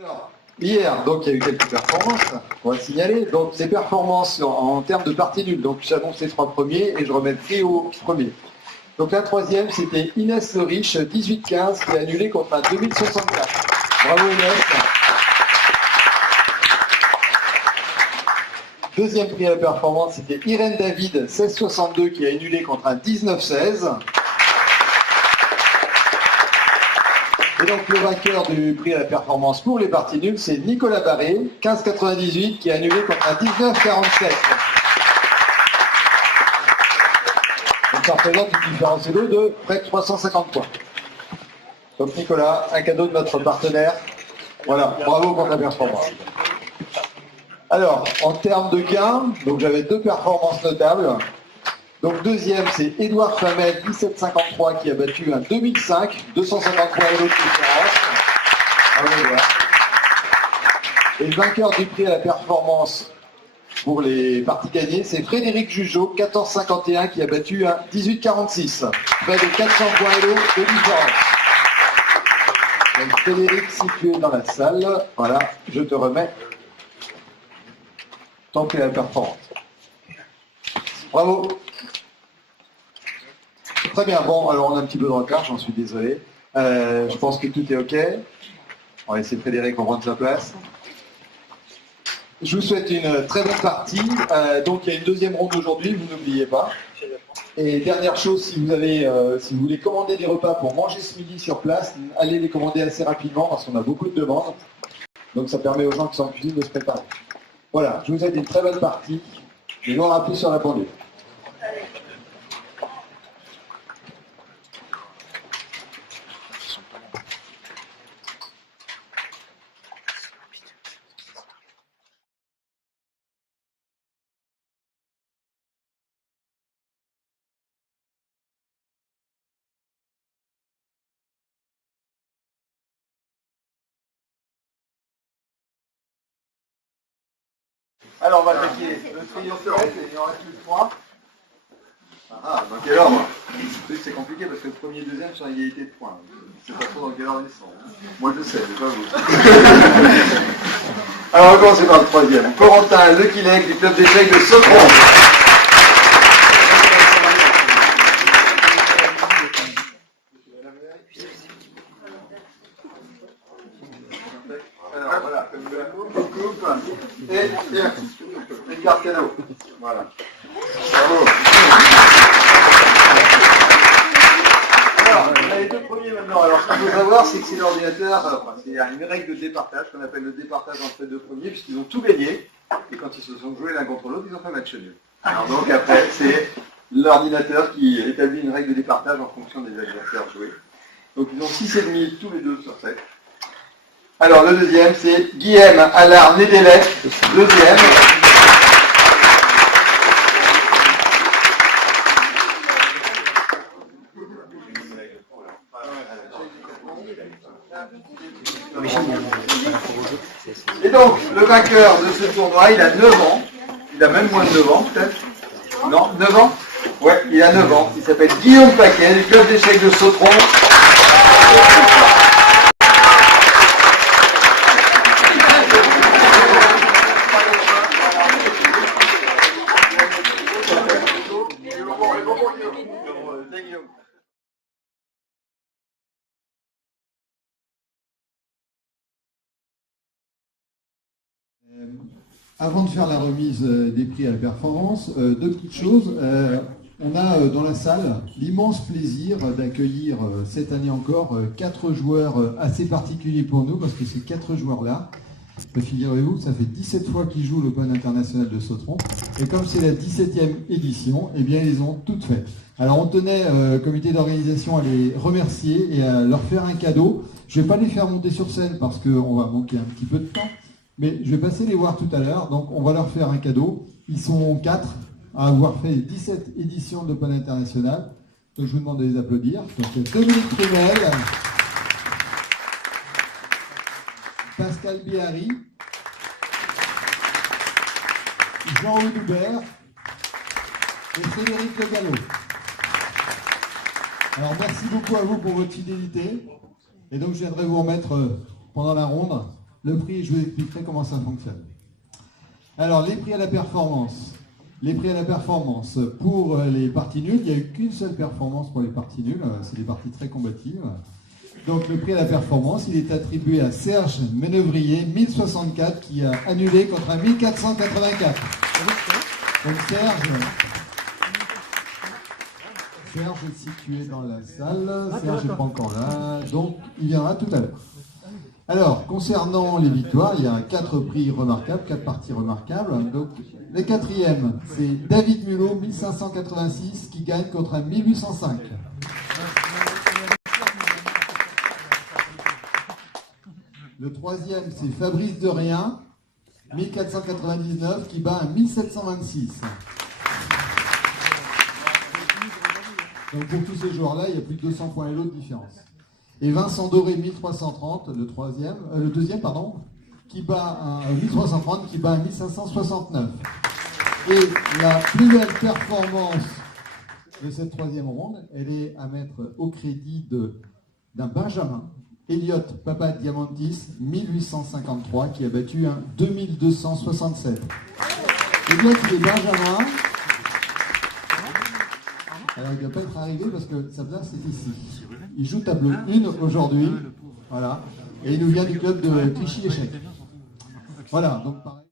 Alors, hier, donc il y a eu quelques performances, on va signaler. Donc les performances en termes de parties nulles. Donc j'annonce les 3 premiers et je remets le prix au premier. Donc la troisième, c'était Inès Le Riche, 18-15, qui a annulé contre un 2064. Bravo Inès. Deuxième prix à la performance, c'était Irène David, 16-62, qui a annulé contre un 19-16. Et donc le vainqueur du prix à la performance pour les parties nulles, c'est Nicolas Barré, 15-98, qui a annulé contre un 19-47. Donc ça représente une différence d'eau de près de 350 points. Donc Nicolas, un cadeau de notre partenaire. Voilà, bravo pour ta performance. Alors, en termes de gains, donc j'avais 2 performances notables. Donc deuxième, c'est Édouard Famel, 1753, qui a battu un 2005, 253 € de différence. Et le vainqueur du prix à la performance pour les parties gagnées, c'est Frédéric Jugeot, 1451, qui a battu un 1846. Près de 400 points € de différence. Donc Frédéric, si tu es dans la salle, voilà, je te remets ton prix à la performance. Bravo. Très bien, bon, alors on a un petit peu de retard, j'en suis désolé. Je pense que tout est OK. On va laisser Frédéric reprendre sa place. Je vous souhaite une très bonne partie. Donc il y a une deuxième ronde aujourd'hui, vous n'oubliez pas. Et dernière chose, si vous voulez commander des repas pour manger ce midi sur place, allez les commander assez rapidement parce qu'on a beaucoup de demandes. Donc ça permet aux gens qui sont en cuisine de se préparer. Voilà, je vous souhaite une très bonne partie. Et nous on appuie sur la pendule. Alors on va attaquer le triomphe et il en reste plus 3. Ah, dans quel ordre? C'est compliqué parce que le premier et le deuxième sont à égalité de points. C'est pas trop dans quel ordre ils sont. Moi je sais, c'est pas vous. Alors on va commencer par le troisième. Corentin Lequilec du club d'échecs de Sotron. Alors voilà, comme vous coupe et carte cadeau. Voilà. Bravo. Alors, on a les 2 premiers maintenant. Alors, ce qu'il faut savoir, c'est que c'est l'ordinateur, c'est une règle de départage qu'on appelle le départage entre les 2 premiers, puisqu'ils ont tout gagné. Et quand ils se sont joués l'un contre l'autre, ils ont fait match nul. Alors donc après, c'est l'ordinateur qui établit une règle de départage en fonction des adversaires joués. Donc ils ont 6,5 tous les 2 sur 7. Alors le deuxième, c'est Guillaume Allard Nédélec, deuxième. Et donc, le vainqueur de ce tournoi, il a 9 ans. Il a même moins de 9 ans, peut-être. Non, 9 ans? Ouais, il a 9 ans. Il s'appelle Guillaume Paquet, du club d'échecs de Sotron. Avant de faire la remise des prix à la performance, 2 petites choses. On a dans la salle l'immense plaisir d'accueillir cette année encore 4 joueurs assez particuliers pour nous, parce que ces 4 joueurs-là, figurez-vous, ça fait 17 fois qu'ils jouent l'Open International de Sotron, et comme c'est la 17e édition, eh bien ils ont toutes fait. Alors on tenait, comité d'organisation, à les remercier et à leur faire un cadeau. Je ne vais pas les faire monter sur scène parce qu'on va manquer un petit peu de temps. Mais je vais passer les voir tout à l'heure, donc on va leur faire un cadeau. Ils sont 4 à avoir fait 17 éditions de l'Open International. Donc je vous demande de les applaudir. Donc Dominique Prunel, Pascal Biari, Jean Houdubert et Frédéric Le Gallo. Alors merci beaucoup à vous pour votre fidélité. Et donc je viendrai vous remettre pendant la ronde Le prix, je vous expliquerai comment ça fonctionne. Alors, les prix à la performance. Les prix à la performance. Pour les parties nulles, il n'y a eu qu'une seule performance pour les parties nulles. C'est des parties très combatives. Donc, le prix à la performance, il est attribué à Serge Ménevrier, 1064, qui a annulé contre un 1484. Donc, Serge est situé dans la salle. Serge n'est pas encore là. Donc, il viendra tout à l'heure. Alors, concernant les victoires, il y a 4 prix remarquables, 4 parties remarquables. Donc, les quatrièmes, c'est David Mulot, 1586, qui gagne contre un 1805. Le troisième, c'est Fabrice de Rien, 1499, qui bat un 1726. Donc, pour tous ces joueurs-là, il y a plus de 200 points et l'autre différence. Et Vincent Doré, 1330, le deuxième, qui bat un 1330, qui bat un 1569. Et la plus belle performance de cette troisième ronde, elle est à mettre au crédit d'un Benjamin, Elliot Papadiamantis, 1853, qui a battu un 2267. Elliot, il est Benjamin. Alors, il ne doit pas être arrivé parce que sa place est ici. Il joue table 1 aujourd'hui. Voilà. Et il nous vient du club de Clichy-Échec. Voilà. Donc, pareil.